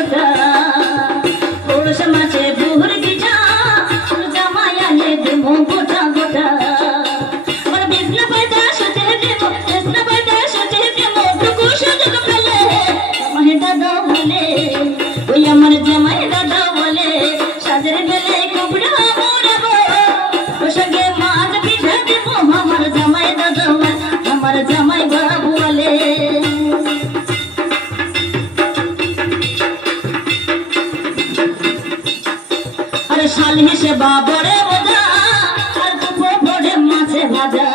গোটা পৌষ মাসে বুহুর পিঠা জামাই আনে দেব গোটা গোটা আমার বিষ্ণু পয়দা সুচে দেব বিষ্ণু পয়দা সুচে দেব টুকু সুযোগ পেলে জামাই দাদা বলে ওই আমার জামাই দাদা বলে সাজের বেলে কুবড়া মোড়াবো ওর সঙ্গে মাছ পিঠা দেব আমার জামাই দাদা আমার জামাই বাবু বলে শাল হিসেবা বড়ে মজা আর দুপো বড়ে মাছে ভাজা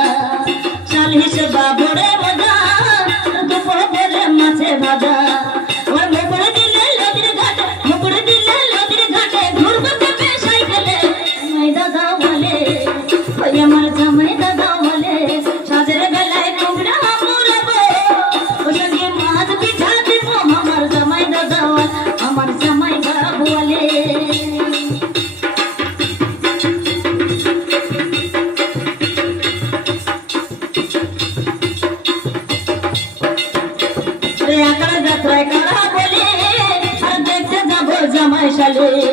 শাল হিসেবা বড়ে মজা আর দুপো বড়ে মাছে ভাজা আমার মুকুড়ে দিলে নদীর ঘাটে মুকুড়ে দিলে নদীর ঘাটে ঘুরবো চেপে সাইকেলে জামাই দাদা বলে ওই আমার জামাই দাদা বলে সাজের বেলায় কুমড়া মোড়াবো ওর সঙ্গে মাছ পিঠা দিব আমার জামাই দাদা আমার জামাই বাবু বলে যাত্রায় কারা বলে আর দেখতে যাবো জামাই শালে